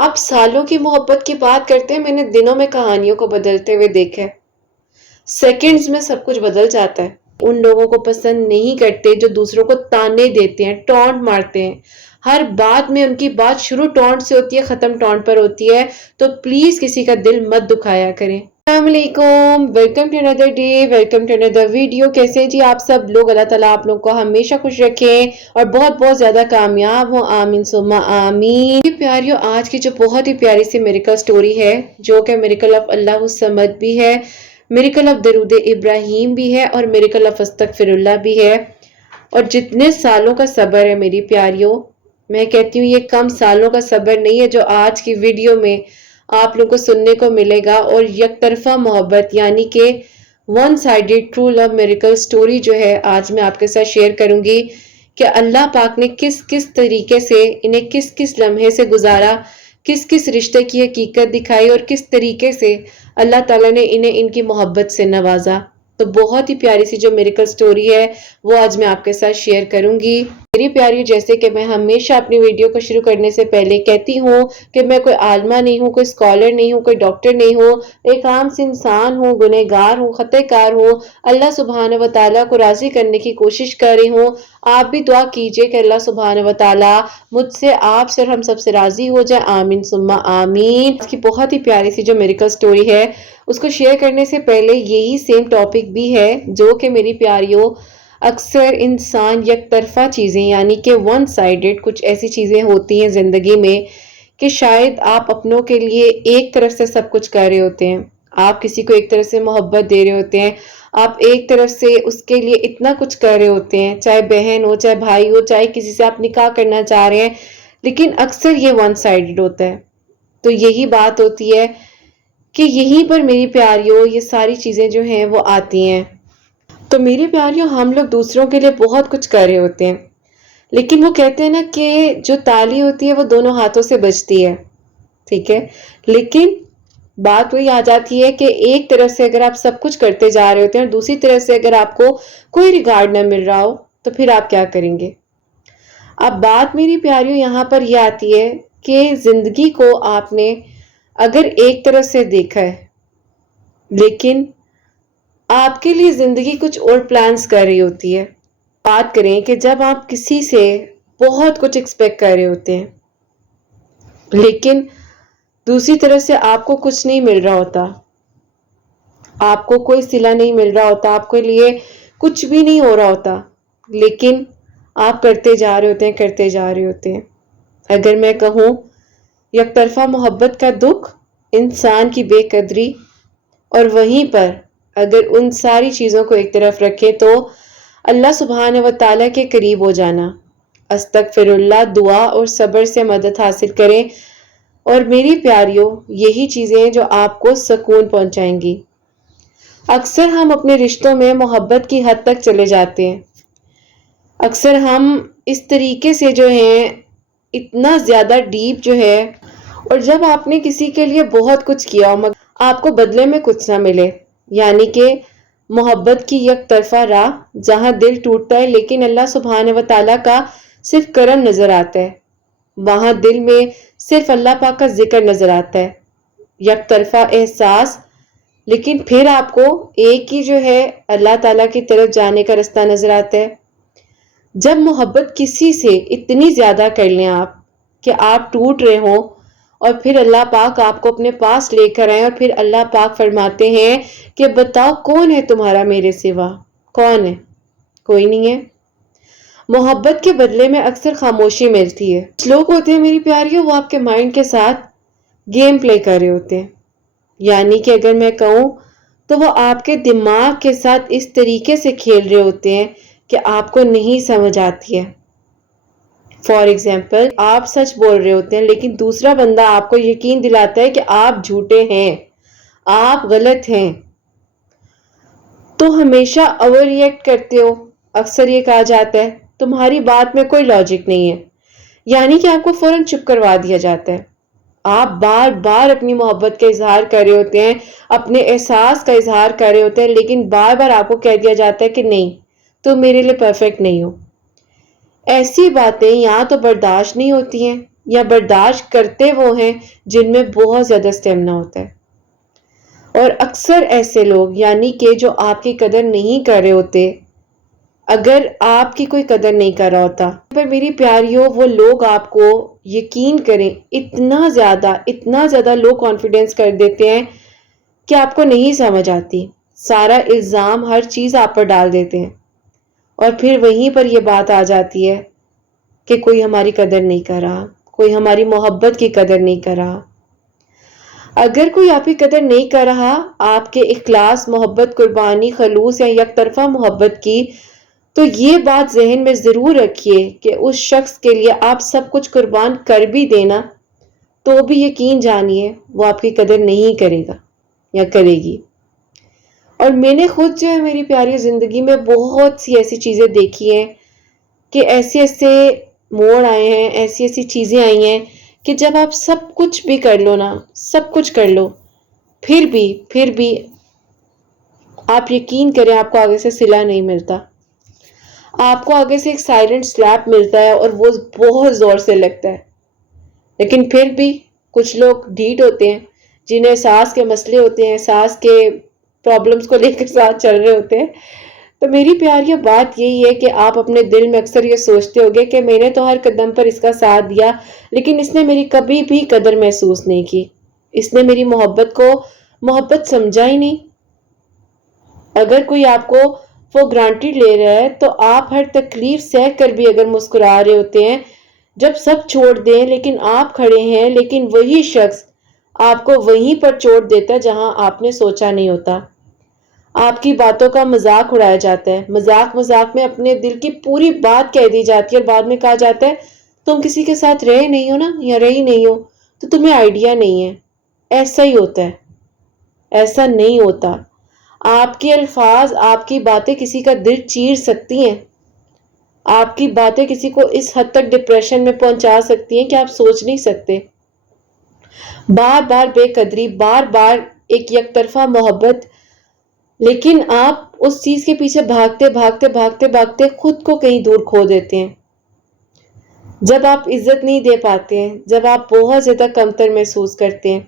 آپ سالوں کی محبت کی بات کرتے ہیں، میں نے دنوں میں کہانیوں کو بدلتے ہوئے دیکھا ہے۔ سیکنڈز میں سب کچھ بدل جاتا ہے۔ ان لوگوں کو پسند نہیں کرتے جو دوسروں کو تانے دیتے ہیں، ٹونٹ مارتے ہیں۔ ہر بات میں ان کی بات شروع ٹونٹ سے ہوتی ہے، ختم ٹونٹ پر ہوتی ہے، تو پلیز کسی کا دل مت دکھایا کریں۔ السلام علیکم، welcome to another day, welcome to another video. کیسے جی آپ سب لوگ؟ اللہ تعالیٰ آپ لوگ کو ہمیشہ خوش رکھیں اور بہت بہت زیادہ کامیاب ہوں، آمین ثم آمین۔ پیاریو، آج کی جو بہت ہی پیاری سی میریکل سٹوری ہے، جو کہ میریکل آف اللہ الصمد بھی ہے، میریکل آف درود ابراہیم بھی ہے، اور میریکل آف استغفر اللہ بھی ہے۔ اور جتنے سالوں کا صبر ہے میری پیاریوں، میں کہتی ہوں یہ کم سالوں کا صبر نہیں ہے جو آج کی ویڈیو میں آپ لوگوں کو سننے کو ملے گا۔ اور یک طرفہ محبت یعنی کہ one sided true love miracle story جو ہے آج میں آپ کے ساتھ شیئر کروں گی کہ اللہ پاک نے کس کس طریقے سے انہیں کس کس لمحے سے گزارا، کس کس رشتے کی حقیقت دکھائی، اور کس طریقے سے اللہ تعالیٰ نے انہیں ان کی محبت سے نوازا۔ تو بہت ہی پیاری سی جو میریکل سٹوری ہے وہ آج میں آپ کے ساتھ شیئر کروں گی۔ میری پیاری، جیسے کہ میں ہمیشہ اپنی ویڈیو کو شروع کرنے سے پہلے کہتی ہوں کہ میں کوئی عالمہ نہیں ہوں، کوئی اسکالر نہیں ہوں، کوئی ڈاکٹر نہیں ہوں، ایک عام سی انسان ہوں، گنہگار ہوں، خطا کار ہوں، اللہ سبحانہ و تعالیٰ کو راضی کرنے کی کوشش کر رہی ہوں۔ آپ بھی دعا کیجئے کہ اللہ سبحانہ و تعالیٰ مجھ سے، آپ سے اور ہم سب سے راضی ہو جائے، آمین ثم آمین۔ اس کی بہت ہی پیاری سی جو میریکل سٹوری ہے اس کو شیئر کرنے سے پہلے یہی سیم ٹاپک بھی ہے جو کہ میری پیاریوں اکثر انسان یک طرفہ چیزیں یعنی کہ ون سائیڈڈ کچھ ایسی چیزیں ہوتی ہیں زندگی میں کہ شاید آپ اپنوں کے لیے ایک طرف سے سب کچھ کر رہے ہوتے ہیں، آپ کسی کو ایک طرف سے محبت دے رہے ہوتے ہیں، آپ ایک طرف سے اس کے لیے اتنا کچھ کر رہے ہوتے ہیں، چاہے بہن ہو، چاہے بھائی ہو، چاہے کسی سے آپ نکاح کرنا چاہ رہے ہیں، لیکن اکثر یہ ون سائیڈڈ ہوتا ہے۔ تو یہی بات ہوتی ہے کہ یہیں پر میری پیاریوں یہ ساری چیزیں جو ہیں وہ آتی ہیں۔ تو میری پیاریوں، ہم لوگ دوسروں کے لیے بہت کچھ کر رہے ہوتے ہیں، لیکن وہ کہتے ہیں نا کہ جو تالی ہوتی ہے وہ دونوں ہاتھوں سے بجتی ہے، ٹھیک ہے؟ لیکن بات وہی آ جاتی ہے کہ ایک طرف سے اگر آپ سب کچھ کرتے جا رہے ہوتے ہیں اور دوسری طرف سے اگر آپ کو کوئی ریگارڈ نہ مل رہا ہو تو پھر آپ کیا کریں گے؟ اب بات میری پیاریوں یہاں پر یہ آتی ہے کہ زندگی کو آپ نے اگر ایک طرف سے دیکھا ہے، لیکن آپ کے لیے زندگی کچھ اور پلانز کر رہی ہوتی ہے۔ بات کریں کہ جب آپ کسی سے بہت کچھ ایکسپیکٹ کر رہے ہوتے ہیں لیکن دوسری طرف سے آپ کو کچھ نہیں مل رہا ہوتا، آپ کو کوئی صلہ نہیں مل رہا ہوتا، آپ کے لیے کچھ بھی نہیں ہو رہا ہوتا، لیکن آپ کرتے جا رہے ہوتے ہیں، کرتے جا رہے ہوتے ہیں۔ اگر میں کہوں یک طرفہ محبت کا دکھ، انسان کی بے قدری، اور وہیں پر اگر ان ساری چیزوں کو ایک طرف رکھے تو اللہ سبحانہ و تعالیٰ کے قریب ہو جانا، استغفر اللہ، دعا اور صبر سے مدد حاصل کریں، اور میری پیاریوں یہی چیزیں جو آپ کو سکون پہنچائیں گی۔ اکثر ہم اپنے رشتوں میں محبت کی حد تک چلے جاتے ہیں، اکثر ہم اس طریقے سے جو ہیں اتنا زیادہ ڈیپ جو ہے، اور جب آپ نے کسی کے لیے بہت کچھ کیا ہو مگر آپ کو بدلے میں کچھ نہ ملے، یعنی کہ محبت کی یک طرفہ راہ جہاں دل ٹوٹتا ہے لیکن اللہ سبحانہ و تعالیٰ کا صرف کرم نظر آتا ہے، وہاں دل میں صرف اللہ پاک کا ذکر نظر آتا ہے، یک طرفہ احساس، لیکن پھر آپ کو ایک ہی جو ہے اللہ تعالیٰ کی طرف جانے کا رستہ نظر آتا ہے۔ جب محبت کسی سے اتنی زیادہ کر لیں آپ کہ آپ ٹوٹ رہے ہوں، اور پھر اللہ پاک آپ کو اپنے پاس لے کر آئے، اور پھر اللہ پاک فرماتے ہیں کہ بتاؤ کون ہے تمہارا میرے سوا؟ کون ہے؟ کوئی نہیں ہے۔ محبت کے بدلے میں اکثر خاموشی ملتی ہے۔ کچھ لوگ ہوتے ہیں میری پیاریوں، وہ آپ کے مائنڈ کے ساتھ گیم پلے کر رہے ہوتے ہیں، یعنی کہ اگر میں کہوں تو وہ آپ کے دماغ کے ساتھ اس طریقے سے کھیل رہے ہوتے ہیں کہ آپ کو نہیں سمجھ آتی ہے۔ فار ایگزامپل، آپ سچ بول رہے ہوتے ہیں لیکن دوسرا بندہ آپ کو یقین دلاتا ہے کہ آپ جھوٹے ہیں، آپ غلط ہیں، تو ہمیشہ اوور ری ایکٹ کرتے ہو۔ اکثر یہ کہا جاتا ہے تمہاری بات میں کوئی لاجک نہیں ہے، یعنی کہ آپ کو فوراً چپ کروا دیا جاتا ہے۔ آپ بار بار اپنی محبت کا اظہار کر رہے ہوتے ہیں، اپنے احساس کا اظہار کر رہے ہوتے ہیں، لیکن بار بار آپ کو کہہ دیا جاتا ہے کہ نہیں، تم میرے لیے پرفیکٹ نہیں ہو۔ ایسی باتیں یا تو برداشت نہیں ہوتی ہیں یا برداشت کرتے وہ ہیں جن میں بہت زیادہ اسٹیمنا ہوتا ہے۔ اور اکثر ایسے لوگ یعنی کہ جو آپ کی قدر نہیں کر رہے ہوتے، اگر آپ کی کوئی قدر نہیں کر رہا ہوتا، پر میری پیاریوں وہ لوگ آپ کو یقین کریں اتنا زیادہ لو کانفیڈنس کر دیتے ہیں کہ آپ کو نہیں سمجھ آتی، سارا الزام ہر چیز آپ پر ڈال دیتے ہیں، اور پھر وہیں پر یہ بات آ جاتی ہے کہ کوئی ہماری قدر نہیں کر رہا، کوئی ہماری محبت کی قدر نہیں کر رہا۔ اگر کوئی آپ کی قدر نہیں کر رہا آپ کے اخلاص، محبت، قربانی، خلوص یا یک طرفہ محبت کی، تو یہ بات ذہن میں ضرور رکھیے کہ اس شخص کے لیے آپ سب کچھ قربان کر بھی دینا تو بھی یقین جانیے وہ آپ کی قدر نہیں کرے گا یا کرے گی۔ اور میں نے خود جو ہے میری پیاری زندگی میں بہت سی ایسی چیزیں دیکھی ہیں کہ ایسے موڑ آئے ہیں، ایسی چیزیں آئی ہیں کہ جب آپ سب کچھ بھی کر لو نا، سب کچھ کر لو، پھر بھی آپ یقین کریں آپ کو آگے سے صلہ نہیں ملتا، آپ کو آگے سے ایک سائلنٹ سلیپ ملتا ہے اور وہ بہت زور سے لگتا ہے، لیکن پھر بھی کچھ لوگ ڈھیٹ ہوتے ہیں جنہیں سانس کے مسئلے ہوتے ہیں، سانس کے پرابلمز کو لے کر ساتھ چل رہے ہوتے ہیں۔ تو میری پیاری بات یہی ہے کہ آپ اپنے دل میں اکثر یہ سوچتے ہوگے کہ میں نے تو ہر قدم پر اس کا ساتھ دیا لیکن اس نے میری کبھی بھی قدر محسوس نہیں کی، اس نے میری محبت کو محبت سمجھا ہی نہیں۔ اگر کوئی آپ کو فور گرانٹیڈ لے رہا ہے تو آپ ہر تکلیف سہ کر بھی اگر مسکرا رہے ہوتے ہیں، جب سب چھوڑ دیں لیکن آپ کھڑے ہیں، لیکن وہی شخص آپ کو وہیں پر چوٹ دیتا ہے جہاں آپ نے سوچا نہیں ہوتا۔ آپ کی باتوں کا مذاق اڑایا جاتا ہے، مذاق میں اپنے دل کی پوری بات کہہ دی جاتی ہے اور بعد میں کہا جاتا ہے تم کسی کے ساتھ رہے نہیں ہو نا یا رہی نہیں ہو تو تمہیں آئیڈیا نہیں ہے۔ ایسا ہی ہوتا ہے، ایسا نہیں ہوتا۔ آپ کے الفاظ، آپ کی باتیں کسی کا دل چیر سکتی ہیں، آپ کی باتیں کسی کو اس حد تک ڈپریشن میں پہنچا سکتی ہیں کہ آپ سوچ نہیں سکتے۔ بار بار بے قدری، بار بار ایک یک طرفہ محبت، لیکن آپ اس چیز کے پیچھے بھاگتے خود کو کہیں دور کھو دیتے ہیں۔ جب آپ عزت نہیں دے پاتے ہیں، جب آپ بہت زیادہ کمتر محسوس کرتے ہیں،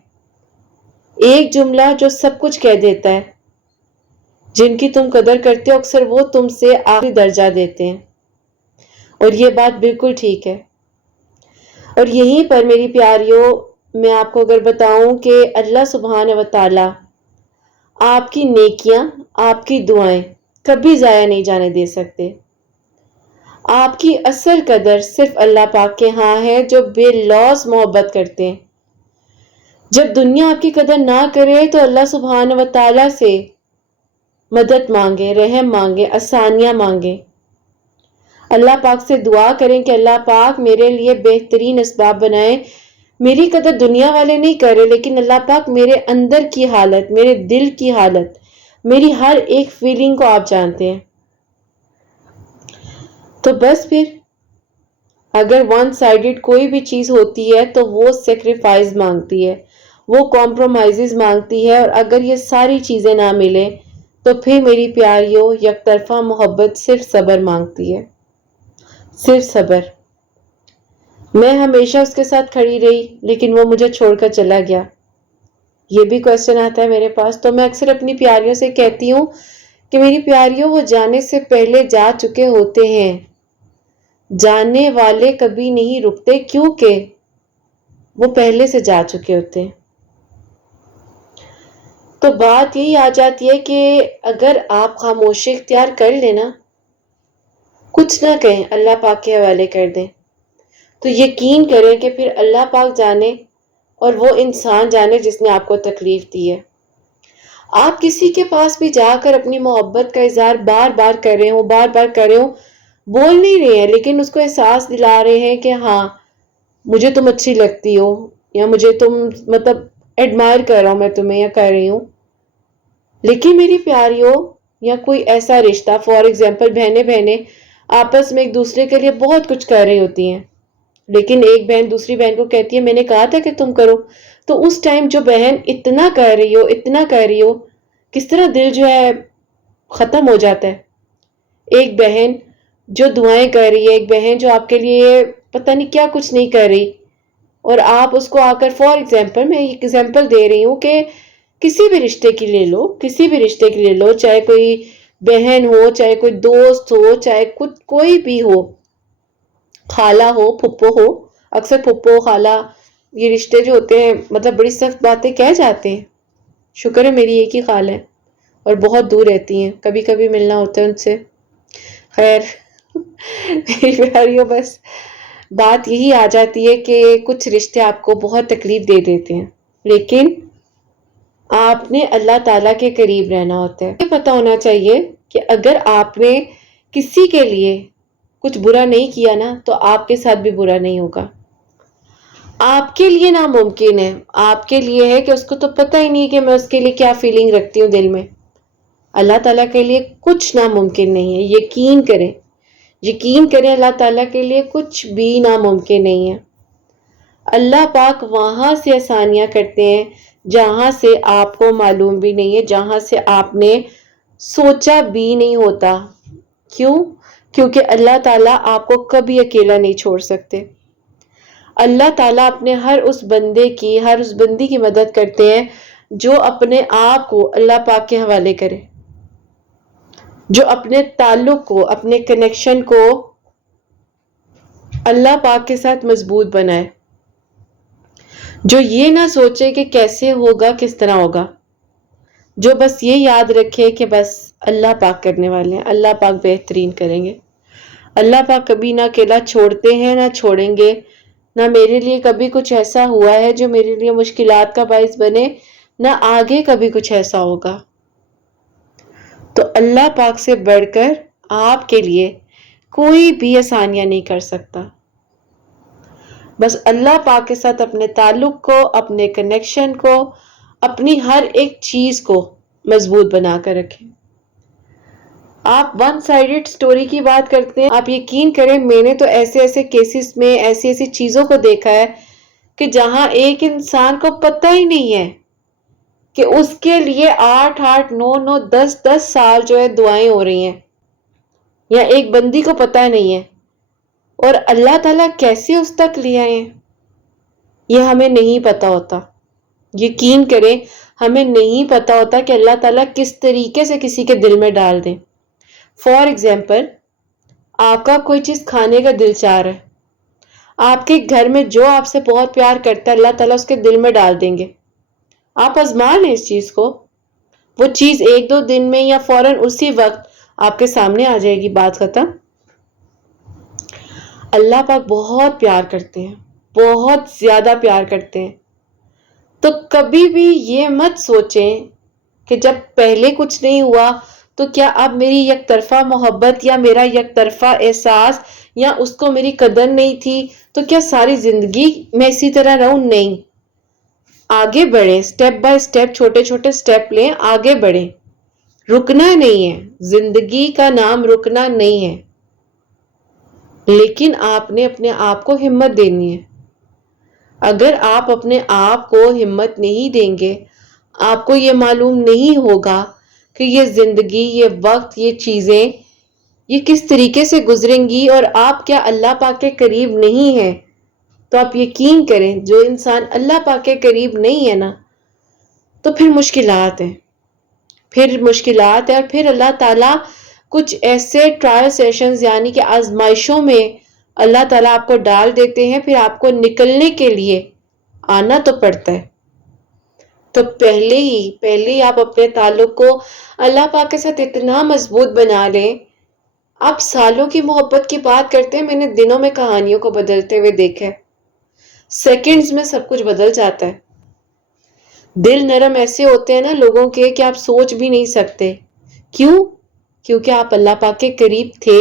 ایک جملہ جو سب کچھ کہہ دیتا ہے، جن کی تم قدر کرتے ہو اکثر وہ تم سے آخری درجہ دیتے ہیں، اور یہ بات بالکل ٹھیک ہے۔ اور یہیں پر میری پیاریوں میں آپ کو اگر بتاؤں کہ اللہ سبحانہ و تعالی آپ کی نیکیاں، آپ کی دعائیں کبھی ضائع نہیں جانے دے سکتے۔ آپ کی اصل قدر صرف اللہ پاک کے ہاں ہے جو بے لوث محبت کرتے ہیں۔ جب دنیا آپ کی قدر نہ کرے تو اللہ سبحانہ و تعالی سے مدد مانگے، رحم مانگے، آسانیاں مانگے۔ اللہ پاک سے دعا کریں کہ اللہ پاک میرے لیے بہترین اسباب بنائے۔ میری قدر دنیا والے نہیں کر رہے لیکن اللہ پاک میرے اندر کی حالت، میرے دل کی حالت، میری ہر ایک فیلنگ کو آپ جانتے ہیں۔ تو بس پھر اگر ون سائیڈڈ کوئی بھی چیز ہوتی ہے تو وہ سیکریفائز مانگتی ہے، وہ کمپرومائزز مانگتی ہے، اور اگر یہ ساری چیزیں نہ ملیں تو پھر میری پیاریوں یک طرفہ محبت صرف صبر مانگتی ہے، صرف صبر۔ میں ہمیشہ اس کے ساتھ کھڑی رہی لیکن وہ مجھے چھوڑ کر چلا گیا، یہ بھی کوشچن آتا ہے میرے پاس۔ تو میں اکثر اپنی پیاریوں سے کہتی ہوں کہ میری پیاریوں وہ جانے سے پہلے جا چکے ہوتے ہیں، جانے والے کبھی نہیں رکتے کیونکہ وہ پہلے سے جا چکے ہوتے ہیں۔ تو بات یہی آ جاتی ہے کہ اگر آپ خاموشی اختیار کر لینا، کچھ نہ کہیں، اللہ پاک کے حوالے کر دیں، تو یقین کریں کہ پھر اللہ پاک جانے اور وہ انسان جانے جس نے آپ کو تکلیف دی ہے۔ آپ کسی کے پاس بھی جا کر اپنی محبت کا اظہار بار بار کر رہے ہوں، بول نہیں رہے ہیں لیکن اس کو احساس دلا رہے ہیں کہ ہاں مجھے تم اچھی لگتی ہو، یا مجھے تم ایڈمائر کر رہا ہوں میں تمہیں یا کر رہی ہوں، لیکن میری پیاریوں یا کوئی ایسا رشتہ، فار ایگزامپل بہنیں آپس میں ایک دوسرے کے لیے بہت کچھ کر رہی ہوتی ہیں، لیکن ایک بہن دوسری بہن کو کہتی ہے میں نے کہا تھا کہ تم کرو، تو اس ٹائم جو بہن اتنا کر رہی ہو کس طرح دل جو ہے ختم ہو جاتا ہے۔ ایک بہن جو دعائیں کر رہی ہے، ایک بہن جو آپ کے لیے پتہ نہیں کیا کچھ نہیں کر رہی، اور آپ اس کو آ کر فار ایگزامپل، میں ایک ایگزامپل دے رہی ہوں کہ کسی بھی رشتے کی لے لو، کسی بھی رشتے کی لے لو، چاہے کوئی بہن ہو، چاہے کوئی دوست ہو، چاہے کوئی بھی ہو، خالہ ہو، پھپھو ہو. اکثر پھپھو خالہ یہ رشتے جو ہوتے ہیں مطلب بڑی سخت باتیں کہہ جاتے ہیں. شکر ہے میری ایک ہی خالہ ہے اور بہت دور رہتی ہیں، کبھی کبھی ملنا ہوتا ہے ان سے. خیر میری پیاریوں، بس بات یہی آ جاتی ہے کہ کچھ رشتے آپ کو بہت تکلیف دے دیتے ہیں، لیکن آپ نے اللہ تعالیٰ کے قریب رہنا ہوتا ہے. یہ پتہ ہونا چاہیے کہ اگر آپ نے کسی کے لیے کچھ برا نہیں کیا نا تو آپ کے ساتھ بھی برا نہیں ہوگا. آپ کے لیے ناممکن ہے، آپ کے لیے ہے کہ اس کو تو پتہ ہی نہیں کہ میں اس کے لیے کیا فیلنگ رکھتی ہوں دل میں. اللہ تعالیٰ کے لیے کچھ ناممکن نہیں ہے. یقین کریں، یقین کریں، اللہ تعالیٰ کے لیے کچھ بھی ناممکن نہیں ہے. اللہ پاک وہاں سے آسانیاں کرتے ہیں جہاں سے آپ کو معلوم بھی نہیں ہے، جہاں سے آپ نے سوچا بھی نہیں ہوتا. کیوں؟ کیونکہ اللہ تعالیٰ آپ کو کبھی اکیلا نہیں چھوڑ سکتے. اللہ تعالیٰ اپنے ہر اس بندی کی مدد کرتے ہیں جو اپنے آپ کو اللہ پاک کے حوالے کرے، جو اپنے تعلق کو، اپنے کنیکشن کو اللہ پاک کے ساتھ مضبوط بنائے، جو یہ نہ سوچے کہ کیسے ہوگا، کس طرح ہوگا، جو بس یہ یاد رکھے کہ بس اللہ پاک کرنے والے ہیں، اللہ پاک بہترین کریں گے. اللہ پاک کبھی نہ اکیلا چھوڑتے ہیں، نہ چھوڑیں گے. نہ میرے لیے کبھی کچھ ایسا ہوا ہے جو میرے لیے مشکلات کا باعث بنے، نہ آگے کبھی کچھ ایسا ہوگا. تو اللہ پاک سے بڑھ کر آپ کے لیے کوئی بھی آسانیاں نہیں کر سکتا. بس اللہ پاک کے ساتھ اپنے تعلق کو، اپنے کنیکشن کو، اپنی ہر ایک چیز کو مضبوط بنا کر رکھیں. آپ ون سائیڈڈ سٹوری کی بات کرتے ہیں، آپ یقین کریں میں نے تو ایسے کیسز میں ایسی چیزوں کو دیکھا ہے کہ جہاں ایک انسان کو پتہ ہی نہیں ہے کہ اس کے لیے 8 9 10 سال جو ہے دعائیں ہو رہی ہیں، یا ایک بندی کو پتہ نہیں ہے، اور اللہ تعالیٰ کیسے اس تک لے آئے ہیں یہ ہمیں نہیں پتا ہوتا. یقین کریں ہمیں نہیں پتا ہوتا کہ اللہ تعالیٰ کس طریقے سے کسی کے دل میں ڈال دیں. فار ایگزامپل، آپ کا کوئی چیز کھانے کا دل چاہ رہا ہے، آپ کے گھر میں جو آپ سے بہت پیار کرتا ہے اللہ تعالیٰ اس کے دل میں ڈال دیں گے. آپ آزما لیں اس چیز کو، وہ چیز 1 2 دن میں یا فوراً اسی وقت آپ کے سامنے آ جائے گی، بات ختم. اللہ پاک بہت پیار کرتے ہیں، بہت زیادہ پیار کرتے ہیں. تو کبھی بھی یہ مت سوچیں کہ جب پہلے کچھ نہیں ہوا تو کیا اب میری یک طرفہ محبت یا میرا یک طرفہ احساس یا اس کو میری قدر نہیں تھی تو کیا ساری زندگی میں اسی طرح رہوں؟ نہیں، آگے بڑھیں، سٹیپ بائی سٹیپ، چھوٹے چھوٹے سٹیپ لیں، آگے بڑھیں. رکنا نہیں ہے، زندگی کا نام رکنا نہیں ہے، لیکن آپ نے اپنے آپ کو ہمت دینی ہے. اگر آپ اپنے آپ کو ہمت نہیں دیں گے، آپ کو یہ معلوم نہیں ہوگا کہ یہ زندگی، یہ وقت، یہ چیزیں یہ کس طریقے سے گزریں گی، اور آپ کیا اللہ پاک کے قریب نہیں ہیں، تو آپ یقین کریں جو انسان اللہ پاک کے قریب نہیں ہے نا تو پھر مشکلات ہیں، اور پھر اللہ تعالیٰ کچھ ایسے ٹرائل سیشنز یعنی کہ آزمائشوں میں اللہ تعالیٰ آپ کو ڈال دیتے ہیں، پھر آپ کو نکلنے کے لیے آنا تو پڑتا ہے. تو پہلے ہی آپ اپنے تعلق کو اللہ پاک کے ساتھ اتنا مضبوط بنا لیں. آپ سالوں کی محبت کی بات کرتے ہیں، میں نے دنوں میں کہانیوں کو بدلتے ہوئے دیکھا ہے. سیکنڈز میں سب کچھ بدل جاتا ہے. دل نرم ایسے ہوتے ہیں نا لوگوں کے کہ آپ سوچ بھی نہیں سکتے. کیوں؟ کیونکہ آپ اللہ پاک کے قریب تھے،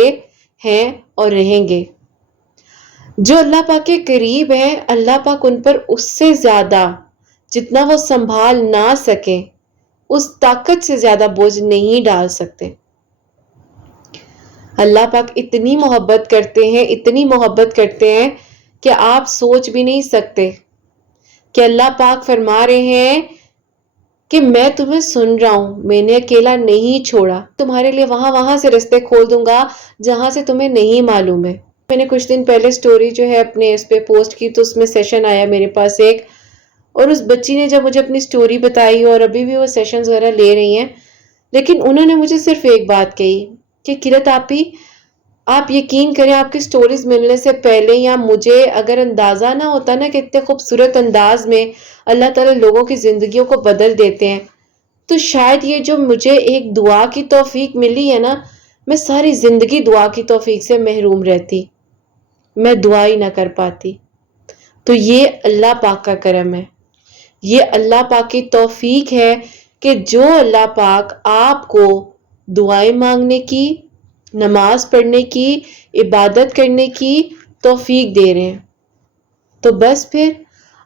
ہیں اور رہیں گے. جو اللہ پاک کے قریب ہیں اللہ پاک ان پر اس سے زیادہ جتنا وہ سنبھال نہ سکیں، اس طاقت سے زیادہ بوجھ نہیں ڈال سکتے. اللہ پاک اتنی محبت کرتے ہیں کہ آپ سوچ بھی نہیں سکتے کہ اللہ پاک فرما رہے ہیں کہ میں تمہیں سن رہا ہوں، میں نے اکیلا نہیں چھوڑا، تمہارے لیے وہاں سے رستے کھول دوں گا جہاں سے تمہیں نہیں معلوم ہے. میں نے کچھ دن پہلے سٹوری جو ہے اپنے اس پہ پوسٹ کی تو اس میں سیشن آیا میرے پاس ایک، اور اس بچی نے جب مجھے اپنی سٹوری بتائی اور ابھی بھی وہ سیشنز وغیرہ لے رہی ہیں، لیکن انہوں نے مجھے صرف ایک بات کہی کہ قرت آپی، آپ یقین کریں آپ کی سٹوریز ملنے سے پہلے یا مجھے اگر اندازہ نہ ہوتا نا کہ اتنے خوبصورت انداز میں اللہ تعالیٰ لوگوں کی زندگیوں کو بدل دیتے ہیں، تو شاید یہ جو مجھے ایک دعا کی توفیق ملی ہے نا، میں ساری زندگی دعا کی توفیق سے محروم رہتی، میں دعا ہی نہ کر پاتی۔ تو یہ اللہ پاک کا کرم ہے، یہ اللہ پاک کی توفیق ہے کہ جو اللہ پاک آپ کو دعائیں مانگنے کی، نماز پڑھنے کی، عبادت کرنے کی توفیق دے رہے ہیں۔ تو بس پھر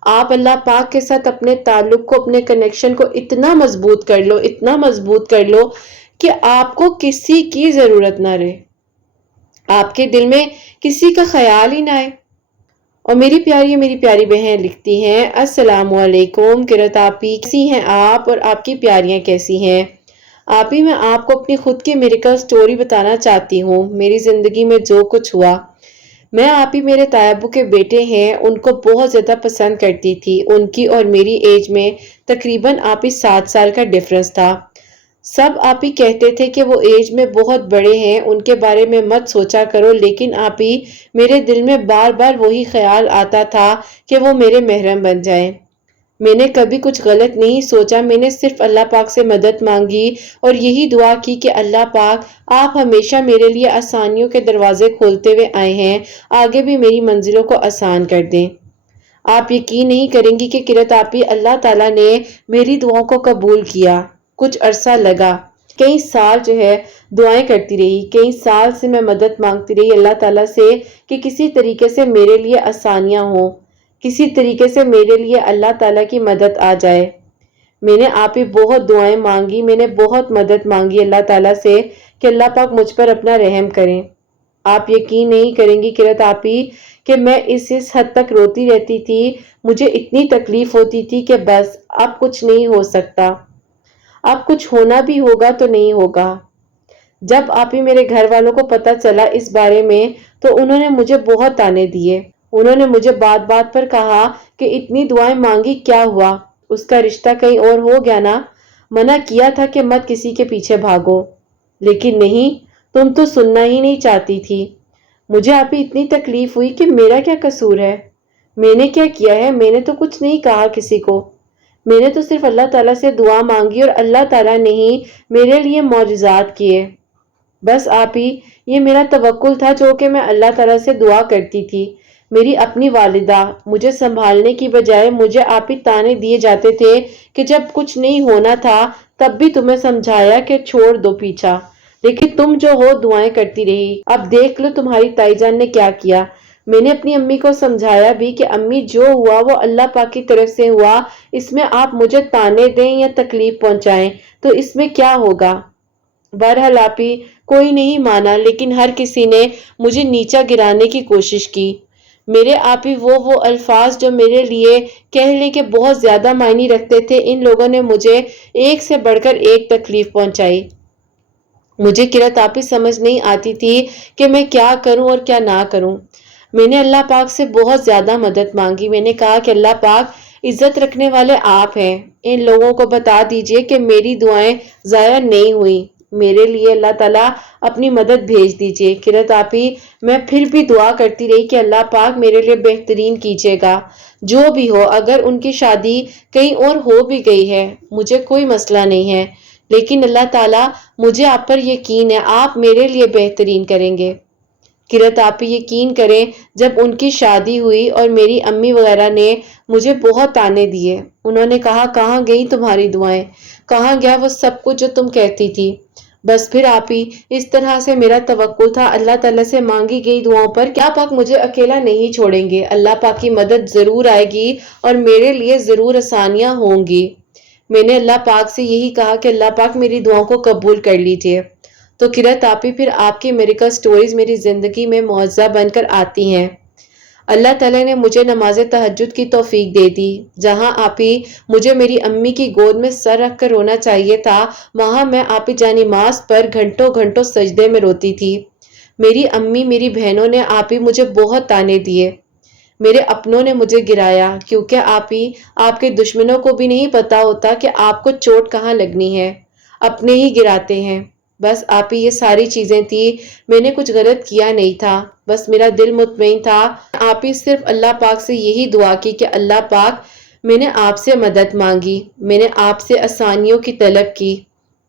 آپ اللہ پاک کے ساتھ اپنے تعلق کو، اپنے کنیکشن کو اتنا مضبوط کر لو، اتنا مضبوط کر لو کہ آپ کو کسی کی ضرورت نہ رہے، آپ کے دل میں کسی کا خیال ہی نہ آئے۔ اور میری پیاری بہن لکھتی ہیں، السلام علیکم قرت آپی، کیسی ہیں آپ اور آپ کی پیاریاں کیسی ہیں؟ آپی میں آپ کو اپنی خود کی میریکل سٹوری بتانا چاہتی ہوں، میری زندگی میں جو کچھ ہوا۔ میں آپی میرے تایا ابو کے بیٹے ہیں، ان کو بہت زیادہ پسند کرتی تھی، ان کی اور میری ایج میں تقریباً آپی 7 سال کا ڈیفرنس تھا۔ سب آپی کہتے تھے کہ وہ ایج میں بہت بڑے ہیں، ان کے بارے میں مت سوچا کرو، لیکن آپی میرے دل میں بار بار وہی خیال آتا تھا کہ وہ میرے محرم بن جائیں۔ میں نے کبھی کچھ غلط نہیں سوچا، میں نے صرف اللہ پاک سے مدد مانگی اور یہی دعا کی کہ اللہ پاک آپ ہمیشہ میرے لیے آسانیوں کے دروازے کھولتے ہوئے آئے ہیں، آگے بھی میری منزلوں کو آسان کر دیں۔ آپ یقین نہیں کریں گی کہ قرت آپی اللہ تعالیٰ نے میری دعاؤں کو قبول کیا۔ کچھ عرصہ لگا، کئی سال جو ہے دعائیں کرتی رہی، کئی سال سے میں مدد مانگتی رہی اللہ تعالیٰ سے کہ کسی طریقے سے میرے لیے آسانیاں ہوں، کسی طریقے سے میرے لیے اللہ تعالیٰ کی مدد آ جائے۔ میں نے آپ ہی بہت دعائیں مانگی، میں نے بہت مدد مانگی اللہ تعالیٰ سے کہ اللہ پاک مجھ پر اپنا رحم کریں۔ آپ یقین نہیں کریں گی قرت آپی کہ میں اس حد تک روتی رہتی تھی، مجھے اتنی تکلیف ہوتی تھی کہ بس اب کچھ نہیں ہو سکتا، اب کچھ ہونا بھی ہوگا تو نہیں ہوگا۔ جب آپ ہی میرے گھر والوں کو پتہ چلا اس بارے میں تو انہوں نے مجھے بہت تانے دیے، انہوں نے مجھے بات بات پر کہا کہ اتنی دعائیں مانگی کیا ہوا، اس کا رشتہ کہیں اور ہو گیا نا، منع کیا تھا کہ مت کسی کے پیچھے بھاگو، لیکن نہیں، تم تو سننا ہی نہیں چاہتی تھی۔ مجھے آپ ہی اتنی تکلیف ہوئی کہ میرا کیا قصور ہے، میں نے کیا کیا ہے، میں نے تو کچھ نہیں کہا کسی کو، میں نے تو صرف اللہ تعالیٰ سے دعا مانگی اور اللہ تعالیٰ نے ہی میرے لیے معجزات کیے۔ بس آپ ہی یہ میرا توکل تھا جو کہ میں اللہ تعالیٰ سے دعا کرتی تھی۔ میری اپنی والدہ مجھے سنبھالنے کی بجائے مجھے آپ ہی تانے دیے جاتے تھے کہ جب کچھ نہیں ہونا تھا تب بھی تمہیں سمجھایا کہ چھوڑ دو پیچھا، لیکن تم جو ہو دعائیں کرتی رہی۔ اب دیکھ لو تمہاری تائی جان نے کیا کیا۔ میں نے اپنی امی کو سمجھایا بھی کہ امی جو ہوا وہ اللہ پاک کی طرف سے ہوا، اس میں آپ مجھے تانے دیں یا تکلیف پہنچائیں تو اس میں کیا ہوگا۔ بہرحال آپ ہی کوئی نہیں مانا، لیکن ہر کسی نے مجھے نیچا گرانے کی کوشش کی۔ میرے آپ ہی وہ الفاظ جو میرے لیے کہہ لیں کہ بہت زیادہ معنی رکھتے تھے، ان لوگوں نے مجھے ایک سے بڑھ کر ایک تکلیف پہنچائی۔ مجھے قرت آپ ہی سمجھ نہیں آتی تھی کہ میں کیا کروں اور کیا نہ کروں۔ میں نے اللہ پاک سے بہت زیادہ مدد مانگی، میں نے کہا کہ اللہ پاک عزت رکھنے والے آپ ہیں، ان لوگوں کو بتا دیجئے کہ میری دعائیں ضائع نہیں ہوئی، میرے لیے اللہ تعالیٰ اپنی مدد بھیج دیجئے۔ قرت آپ ہی میں پھر بھی دعا کرتی رہی کہ اللہ پاک میرے لیے بہترین کیجئے گا، جو بھی ہو، اگر ان کی شادی کہیں اور ہو بھی گئی ہے مجھے کوئی مسئلہ نہیں ہے، لیکن اللہ تعالیٰ مجھے آپ پر یقین ہے آپ میرے لیے بہترین کریں گے۔ قرت آپ ہی یقین کریں جب ان کی شادی ہوئی اور میری امی وغیرہ نے مجھے بہت تانے دیے، انہوں نے کہا کہاں گئی تمہاری دعائیں، کہاں گیا وہ سب کچھ جو تم کہتی تھی۔ بس پھر آپ ہی اس طرح سے میرا توکل تھا اللہ تعالیٰ سے مانگی گئی دعاؤں پر کہ آپ مجھے اکیلا نہیں چھوڑیں گے، اللہ پاک کی مدد ضرور آئے گی اور میرے لیے ضرور آسانیاں ہوں گی۔ میں نے اللہ پاک سے یہی کہا کہ اللہ پاک میری دعاؤں کو قبول کر لیجئے۔ تو قرت آپ ہی پھر آپ کی میریکل سٹوریز میری زندگی میں معجزہ بن کر آتی ہیں۔ اللہ تعالیٰ نے مجھے نماز تہجد کی توفیق دے دی، جہاں آپ ہی مجھے میری امی کی گود میں سر رکھ کر رونا چاہیے تھا، وہاں میں آپ ہی جانماز پر گھنٹوں گھنٹوں سجدے میں روتی تھی۔ میری امی میری بہنوں نے آپ ہی مجھے بہت تانے دیے، میرے اپنوں نے مجھے گرایا، کیونکہ آپ ہی آپ کے دشمنوں کو بھی نہیں پتا ہوتا کہ آپ کو چوٹ کہاں لگنی ہے، اپنے ہی گراتے ہیں۔ بس آپ ہی یہ ساری چیزیں تھی، میں نے کچھ غلط کیا نہیں تھا، بس میرا دل مطمئن تھا۔ آپ ہی صرف اللہ پاک سے یہی دعا کی کہ اللہ پاک، میں نے آپ سے مدد مانگی، میں نے آپ سے آسانیوں کی طلب کی،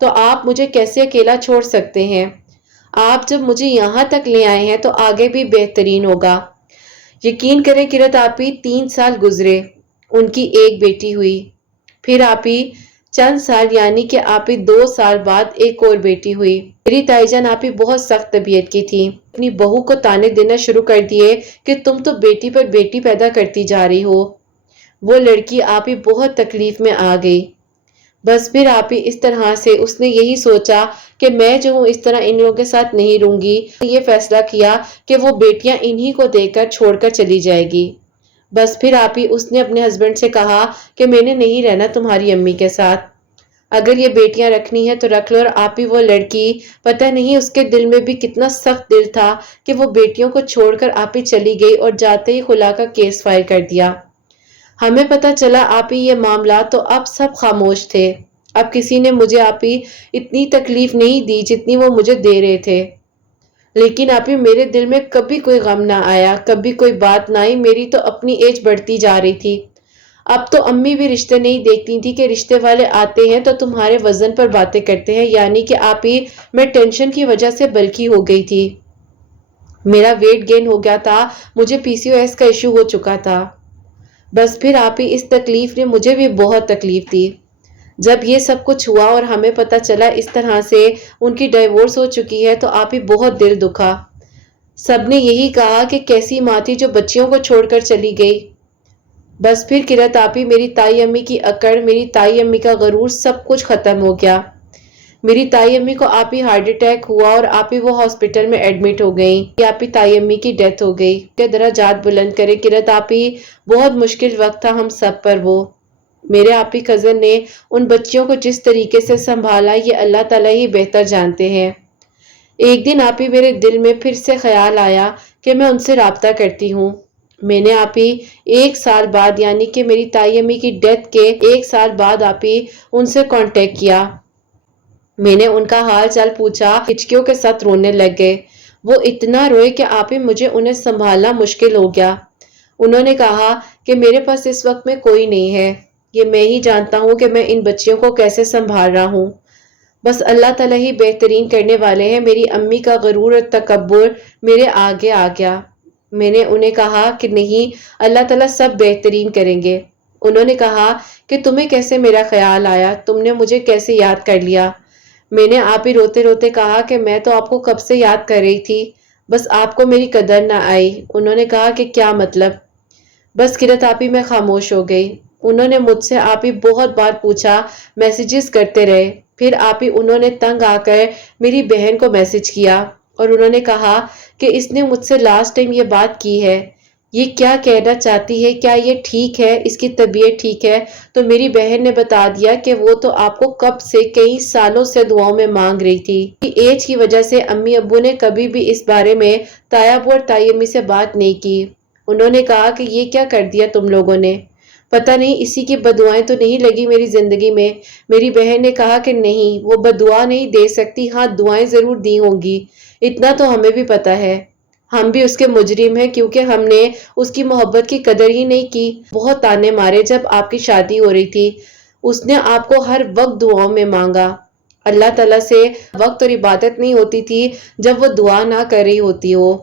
تو آپ مجھے کیسے اکیلا چھوڑ سکتے ہیں؟ آپ جب مجھے یہاں تک لے آئے ہیں تو آگے بھی بہترین ہوگا۔ یقین کریں قرت آپی 3 سال گزرے، ان کی ایک بیٹی ہوئی، پھر آپی چند سال یعنی کہ آپی 2 سال بعد ایک اور بیٹی ہوئی۔ میری تائی جان آپی بہت سخت طبیعت کی تھی، اپنی بہو کو تانے دینا شروع کر دیے کہ تم تو بیٹی پر بیٹی پیدا کرتی جا رہی ہو۔ وہ لڑکی آپی بہت تکلیف میں آ گئی۔ بس پھر آپی اس طرح سے اس نے یہی سوچا کہ میں جو ہوں اس طرح ان لوگوں کے ساتھ نہیں رہوں گی، یہ فیصلہ کیا کہ وہ بیٹیاں انہی کو دے کر چھوڑ کر چلی جائے گی۔ بس پھر آپی اس نے اپنے ہسبینڈ سے کہا کہ میں نے نہیں رہنا تمہاری امی کے ساتھ، اگر یہ بیٹیاں رکھنی ہے تو رکھ لو۔ اور آپی وہ لڑکی، پتہ نہیں اس کے دل میں بھی کتنا سخت دل تھا کہ وہ بیٹیوں کو چھوڑ کر آپی چلی گئی اور جاتے ہی خلا کا کیس فائل کر دیا۔ ہمیں پتہ چلا آپی یہ معاملہ تو اب سب خاموش تھے، اب کسی نے مجھے آپی اتنی تکلیف نہیں دی جتنی وہ مجھے دے رہے تھے، لیکن آپی میرے دل میں کبھی کوئی غم نہ آیا، کبھی کوئی بات نہ آئی، میری تو اپنی ایج بڑھتی جا رہی تھی۔ اب تو امی بھی رشتے نہیں دیکھتی تھی کہ رشتے والے آتے ہیں تو تمہارے وزن پر باتیں کرتے ہیں، یعنی کہ آپی میں ٹینشن کی وجہ سے بلکی ہو گئی تھی، میرا ویٹ گین ہو گیا تھا، مجھے PCOS کا ایشو ہو چکا تھا۔ بس پھر آپی اس تکلیف نے مجھے بھی بہت تکلیف دی۔ جب یہ سب کچھ ہوا اور ہمیں پتہ چلا اس طرح سے ان کی ڈائیورس ہو چکی ہے تو آپی بہت دل دکھا۔ سب نے یہی کہا کہ کیسی ماں تھی جو بچیوں کو چھوڑ کر چلی گئی۔ بس پھر قرت آپی میری تائی امی کی اکڑ، میری تائی امی کا غرور سب کچھ ختم ہو گیا۔ میری تائی امی کو آپی ہارٹ اٹیک ہوا اور آپی وہ ہاسپٹل میں ایڈمٹ ہو گئیں، آپی تائی امی کی ڈیتھ ہو گئی۔ کہ درجات بلند کرے قرت آپی، بہت مشکل وقت تھا ہم سب پر وہ۔ میرے آپی کزن نے ان بچیوں کو جس طریقے سے سنبھالا یہ اللہ تعالیٰ ہی بہتر جانتے ہیں۔ ایک دن آپی میرے دل میں پھر سے خیال آیا کہ میں ان سے رابطہ کرتی ہوں۔ میں نے آپی 1 سال بعد یعنی کہ میری تائی امی کی ڈیتھ کے 1 سال بعد آپی ان سے کانٹیکٹ کیا۔ میں نے ان کا حال چال پوچھا، ہچکیوں کے ساتھ رونے لگ گئے۔ وہ اتنا روئے کہ آپی مجھے انہیں سنبھالنا مشکل ہو گیا۔ انہوں نے کہا کہ میرے پاس اس وقت میں کوئی نہیں ہے، یہ میں ہی جانتا ہوں کہ میں ان بچیوں کو کیسے سنبھال رہا ہوں، بس اللہ تعالیٰ ہی بہترین کرنے والے ہیں۔ میری امی کا غرور اور تکبر میرے آگے آ گیا۔ میں نے انہیں کہا کہ نہیں، اللہ تعالیٰ سب بہترین کریں گے۔ انہوں نے کہا کہ تمہیں کیسے میرا خیال آیا، تم نے مجھے کیسے یاد کر لیا؟ میں نے آپ ہی روتے روتے کہا کہ میں تو آپ کو کب سے یاد کر رہی تھی، بس آپ کو میری قدر نہ آئی۔ انہوں نے کہا کہ کیا مطلب؟ بس قرت آپی میں خاموش ہو گئی۔ انہوں نے مجھ سے آپ ہی بہت بار پوچھا، میسیجز کرتے رہے، پھر آپ ہی انہوں نے تنگ آ کر میری بہن کو میسج کیا اور انہوں نے کہا کہ اس نے مجھ سے لاسٹ ٹائم یہ بات کی ہے، یہ کیا کہنا چاہتی ہے، کیا یہ ٹھیک ہے، اس کی طبیعت ٹھیک ہے؟ تو میری بہن نے بتا دیا کہ وہ تو آپ کو کب سے کئی سالوں سے دعاؤں میں مانگ رہی تھی۔ ایج کی وجہ سے امی ابو نے کبھی بھی اس بارے میں تائی ابو اور تائی امی سے بات نہیں کی۔ انہوں نے کہا کہ یہ کیا کر دیا تم لوگوں نے، پتہ نہیں اسی کی بددعائیں تو نہیں لگی میری زندگی میں۔ میری بہن نے کہا کہ نہیں، وہ بددعا نہیں دے سکتی، ہاں دعائیں ضرور دی ہوں گی، اتنا تو ہمیں بھی پتہ ہے، ہم بھی اس کے مجرم ہیں کیونکہ ہم نے اس کی محبت کی قدر ہی نہیں کی۔ بہت تانے مارے جب آپ کی شادی ہو رہی تھی، اس نے آپ کو ہر وقت دعاؤں میں مانگا، اللہ تعالیٰ سے وقت اور عبادت نہیں ہوتی تھی جب وہ دعا نہ کر رہی ہوتی ہو۔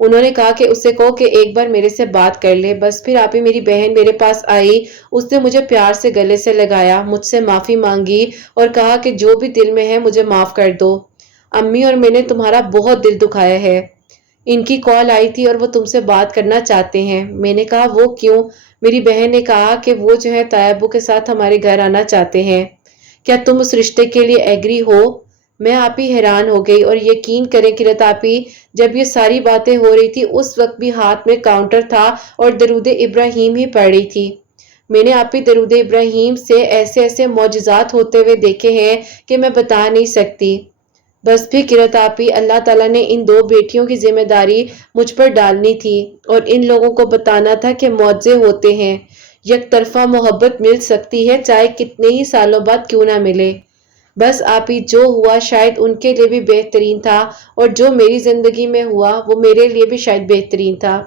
انہوں نے کہا کہ اس سے کہو کہ ایک بار میرے سے بات کر لے۔ بس پھر آپ ہی میری بہن میرے پاس آئی، اس نے مجھے پیار سے گلے سے لگایا، مجھ سے معافی مانگی اور کہا کہ جو بھی دل میں ہے مجھے معاف کر دو، امی اور میں نے تمہارا بہت دل دکھایا ہے، ان کی کال آئی تھی اور وہ تم سے بات کرنا چاہتے ہیں۔ میں نے کہا وہ کیوں؟ میری بہن نے کہا کہ وہ جو ہے تائی ابو کے ساتھ ہمارے گھر آنا چاہتے ہیں، کیا تم اس رشتے کے لیے ایگری ہو؟ میں آپ ہی حیران ہو گئی اور یقین کریں قرت آپی، جب یہ ساری باتیں ہو رہی تھی اس وقت بھی ہاتھ میں کاؤنٹر تھا اور درود ابراہیم ہی پڑھ رہی تھی۔ میں نے آپ ہی درود ابراہیم سے ایسے ایسے معجزات ہوتے ہوئے دیکھے ہیں کہ میں بتا نہیں سکتی۔ بس بھی قرت آپی، اللہ تعالیٰ نے ان 2 بیٹیوں کی ذمہ داری مجھ پر ڈالنی تھی اور ان لوگوں کو بتانا تھا کہ معجزے ہوتے ہیں، یک طرفہ محبت مل سکتی ہے چاہے کتنے ہی سالوں بعد کیوں نہ ملے۔ بس آپی، جو ہوا شاید ان کے لیے بھی بہترین تھا، اور جو میری زندگی میں ہوا وہ میرے لیے بھی شاید بہترین تھا۔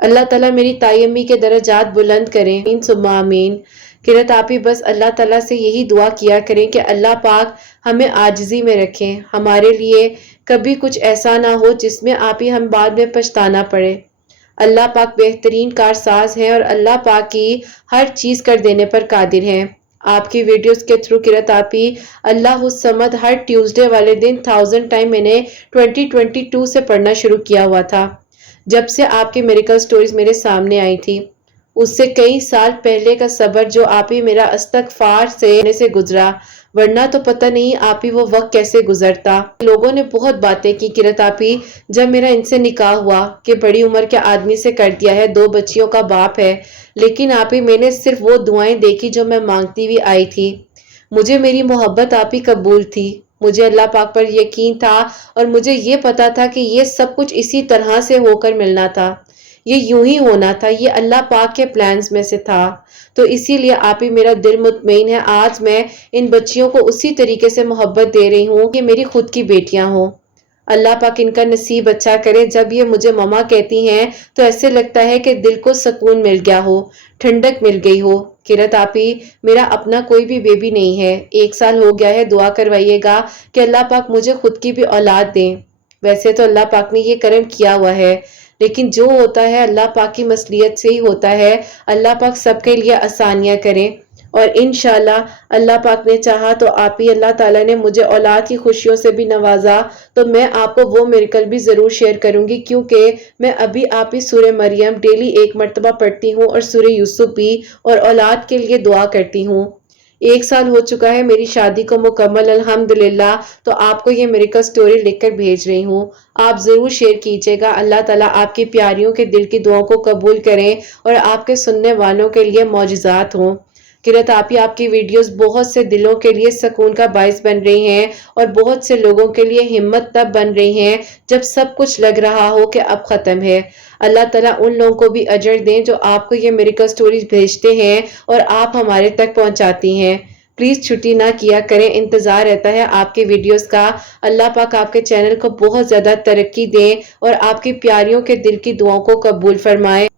اللہ تعالیٰ میری تائی امی کے درجات بلند کریں، آمین ثم آمین۔ قرت آپی، بس اللہ تعالیٰ سے یہی دعا کیا کریں کہ اللہ پاک ہمیں عاجزی میں رکھیں، ہمارے لیے کبھی کچھ ایسا نہ ہو جس میں آپی ہم بعد میں پچھتانا پڑے۔ اللہ پاک بہترین کارساز ہیں اور اللہ پاک کی ہر چیز کر دینے پر قادر ہیں۔ آپ کی ویڈیوز کے تھرو قرت آپی، اللہ الصمد ہر ٹیوزڈے والے دن 1000 ٹائم میں نے 2022 سے پڑھنا شروع کیا ہوا تھا، جب سے آپ کی میریکل سٹوریز میرے سامنے آئی تھی۔ اس سے کئی سال پہلے کا صبر جو آپ ہی میرا استغفار سے گزرا، ورنہ تو پتہ نہیں آپ ہی وہ وقت کیسے گزرتا۔ لوگوں نے بہت باتیں کی قرت آپی جب میرا ان سے نکاح ہوا کہ بڑی عمر کے آدمی سے کر دیا ہے، 2 بچیوں کا باپ ہے، لیکن آپ ہی میں نے صرف وہ دعائیں دیکھی جو میں مانگتی ہوئی آئی تھی۔ مجھے میری محبت آپ ہی قبول تھی، مجھے اللہ پاک پر یقین تھا اور مجھے یہ پتا تھا کہ یہ سب کچھ اسی طرح سے ہو کر ملنا تھا، یہ یوں ہی ہونا تھا، یہ اللہ پاک کے پلانز میں سے تھا۔ تو اسی لیے آپ ہی میرا دل مطمئن ہے، آج میں ان بچیوں کو اسی طریقے سے محبت دے رہی ہوں کہ میری خود کی بیٹیاں ہوں۔ اللہ پاک ان کا نصیب اچھا کرے، جب یہ مجھے ماما کہتی ہیں تو ایسے لگتا ہے کہ دل کو سکون مل گیا ہو، ٹھنڈک مل گئی ہو۔ قرت آپی، میرا اپنا کوئی بھی بیبی نہیں ہے، 1 سال ہو گیا ہے، دعا کروائیے گا کہ اللہ پاک مجھے خود کی بھی اولاد دیں۔ ویسے تو اللہ پاک نے یہ کرم کیا ہوا ہے، لیکن جو ہوتا ہے اللہ پاک کی مصلیت سے ہی ہوتا ہے۔ اللہ پاک سب کے لیے آسانیاں کریں، اور انشاءاللہ اللہ پاک نے چاہا تو آپ ہی اللہ تعالیٰ نے مجھے اولاد کی خوشیوں سے بھی نوازا تو میں آپ کو وہ میریکل بھی ضرور شیئر کروں گی، کیونکہ میں ابھی آپ ہی سورہ مریم ڈیلی 1 مرتبہ پڑھتی ہوں اور سورہ یوسف بھی، اور اولاد کے لیے دعا کرتی ہوں۔ 1 سال ہو چکا ہے میری شادی کو مکمل الحمدللہ، تو آپ کو یہ میریکل سٹوری لکھ کر بھیج رہی ہوں، آپ ضرور شیئر کیجیے گا۔ اللہ تعالیٰ آپ کی پیاریوں کے دل کی دعاؤں کو قبول کریں اور آپ کے سننے والوں کے لیے معجزات ہوں۔ قرت آپی، آپ کی ویڈیوز بہت سے دلوں کے لیے سکون کا باعث بن رہی ہیں اور بہت سے لوگوں کے لیے ہمت تب بن رہی ہیں جب سب کچھ لگ رہا ہو کہ اب ختم ہے۔ اللہ تعالیٰ ان لوگوں کو بھی اجر دیں جو آپ کو یہ میریکل سٹوریز بھیجتے ہیں اور آپ ہمارے تک پہنچاتی ہیں۔ پلیز چھٹی نہ کیا کریں، انتظار رہتا ہے آپ کے ویڈیوز کا۔ اللہ پاک آپ کے چینل کو بہت زیادہ ترقی دیں اور آپ کی پیاریوں کے دل کی دعاؤں کو قبول فرمائیں۔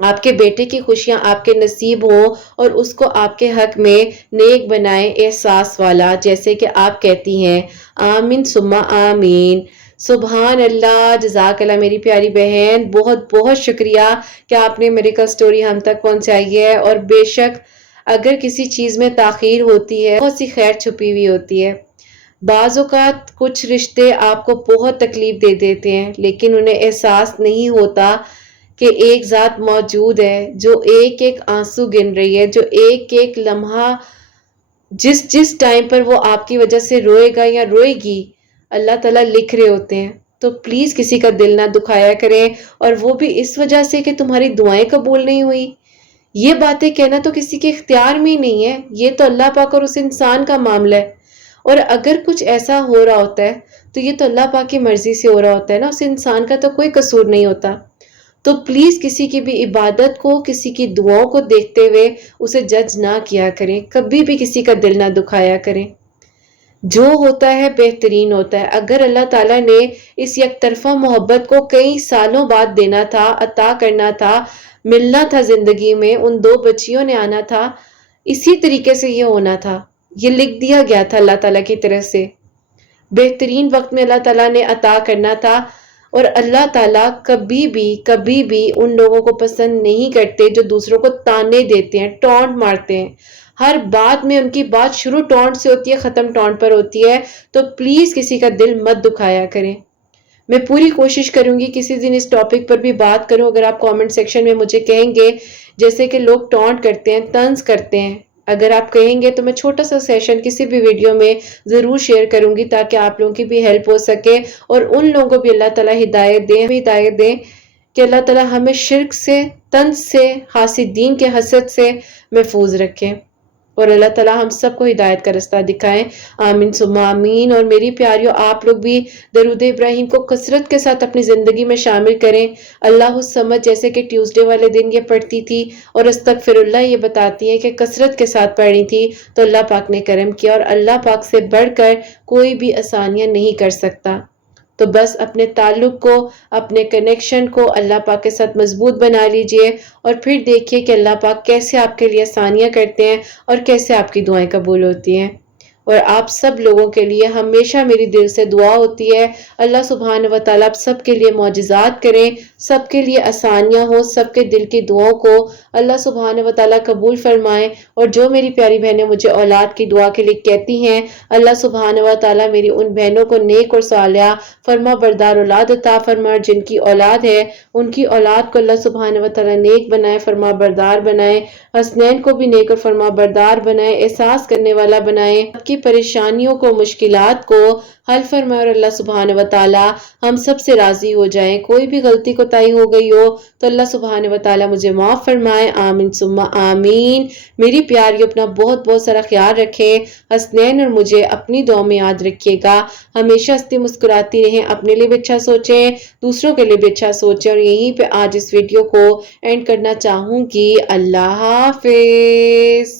آپ کے بیٹے کی خوشیاں آپ کے نصیب ہوں اور اس کو آپ کے حق میں نیک بنائیں، احساس والا، جیسے کہ آپ کہتی ہیں۔ آمین ثم آمین۔ سبحان اللہ، جزاک اللہ میری پیاری بہن، بہت بہت شکریہ کہ آپ نے میریکل سٹوری ہم تک پہنچائی ہے، اور بے شک اگر کسی چیز میں تاخیر ہوتی ہے، بہت سی خیر چھپی ہوئی ہوتی ہے۔ بعض اوقات کچھ رشتے آپ کو بہت تکلیف دے دیتے ہیں، لیکن انہیں احساس نہیں ہوتا کہ ایک ذات موجود ہے جو ایک ایک آنسو گن رہی ہے، جو ایک ایک لمحہ جس ٹائم پر وہ آپ کی وجہ سے روئے گا یا روئے گی، اللہ تعالیٰ لکھ رہے ہوتے ہیں۔ تو پلیز کسی کا دل نہ دکھایا کریں، اور وہ بھی اس وجہ سے کہ تمہاری دعائیں قبول نہیں ہوئی۔ یہ باتیں کہنا تو کسی کے اختیار میں ہی نہیں ہے، یہ تو اللہ پاک اور اس انسان کا معاملہ ہے، اور اگر کچھ ایسا ہو رہا ہوتا ہے تو یہ تو اللہ پاک کی مرضی سے ہو رہا ہوتا ہے نا، اس انسان کا تو کوئی قصور نہیں ہوتا۔ تو پلیز کسی کی بھی عبادت کو، کسی کی دعاؤں کو دیکھتے ہوئے اسے جج نہ کیا کریں، کبھی بھی کسی کا دل نہ دکھایا کریں۔ جو ہوتا ہے بہترین ہوتا ہے۔ اگر اللہ تعالیٰ نے اس یک طرفہ محبت کو کئی سالوں بعد دینا تھا، عطا کرنا تھا، ملنا تھا زندگی میں، ان 2 بچیوں نے آنا تھا، اسی طریقے سے یہ ہونا تھا، یہ لکھ دیا گیا تھا اللہ تعالیٰ کی طرف سے۔ بہترین وقت میں اللہ تعالیٰ نے عطا کرنا تھا، اور اللہ تعالیٰ کبھی بھی ان لوگوں کو پسند نہیں کرتے جو دوسروں کو تانے دیتے ہیں، ٹونٹ مارتے ہیں۔ ہر بات میں ان کی بات شروع ٹونٹ سے ہوتی ہے، ختم ٹونٹ پر ہوتی ہے، تو پلیز کسی کا دل مت دکھایا کریں۔ میں پوری کوشش کروں گی کسی دن اس ٹاپک پر بھی بات کروں، اگر آپ کامنٹ سیکشن میں مجھے کہیں گے، جیسے کہ لوگ ٹونٹ کرتے ہیں، طنز کرتے ہیں، اگر آپ کہیں گے تو میں چھوٹا سا سیشن کسی بھی ویڈیو میں ضرور شیئر کروں گی، تاکہ آپ لوگوں کی بھی ہیلپ ہو سکے، اور ان لوگوں کو بھی اللہ تعالیٰ ہدایت دیں کہ اللہ تعالیٰ ہمیں شرک سے، طنز سے، حاسدین کے حسد سے محفوظ رکھیں۔ اور اللہ تعالیٰ ہم سب کو ہدایت کا رستہ دکھائیں، آمین ثم آمین۔ اور میری پیاریوں، آپ لوگ بھی درود ابراہیم کو کثرت کے ساتھ اپنی زندگی میں شامل کریں۔ اللہ الصمد جیسے کہ ٹیوزڈے والے دن یہ پڑھتی تھی اور استغفر اللہ یہ بتاتی ہیں کہ کثرت کے ساتھ پڑھنی تھی، تو اللہ پاک نے کرم کیا اور اللہ پاک سے بڑھ کر کوئی بھی آسانیاں نہیں کر سکتا۔ تو بس اپنے تعلق کو، اپنے کنیکشن کو اللہ پاک کے ساتھ مضبوط بنا لیجئے، اور پھر دیکھیے کہ اللہ پاک کیسے آپ کے لیے آسانیاں کرتے ہیں اور کیسے آپ کی دعائیں قبول ہوتی ہیں۔ اور آپ سب لوگوں کے لیے ہمیشہ میری دل سے دعا ہوتی ہے، اللہ سبحانہ و تعالیٰ آپ سب کے لیے معجزات کریں، سب کے لیے آسانیاں ہوں، سب کے دل کی دعاؤں کو اللہ سبحانہ و تعالیٰ قبول فرمائیں۔ اور جو میری پیاری بہنیں مجھے اولاد کی دعا کے لیے کہتی ہیں، اللہ سبحانہ و تعالیٰ میری ان بہنوں کو نیک اور صالحہ فرما بردار اولاد عطا فرمائے، اور جن کی اولاد ہے ان کی اولاد کو اللہ سبحانہ و تعالیٰ نیک بنائے، فرما بردار بنائے، حسنین کو بھی نیک اور فرما بردار بنائے، احساس کرنے والا بنائے، سب کی پریشانیوں کو، مشکلات کو حل فرمائے، اور اللہ سبحانہ و تعالیٰ ہم سب سے راضی ہو جائیں۔ کوئی بھی غلطی کوتاہی ہو گئی ہو تو اللہ سبحانہ و تعالیٰ مجھے معاف فرمائے، آمین ثم آمین۔ میری پیاری اپنا بہت بہت سارا خیال رکھیں، حسنین اور مجھے اپنی دعا میں یاد رکھیے گا، ہمیشہ ہنستی مسکراتی رہیں، اپنے لیے بھی اچھا سوچیں، دوسروں کے لیے بھی اچھا سوچیں، اور یہیں پہ آج اس ویڈیو کو اینڈ کرنا چاہوں گی۔ اللہ حافظ۔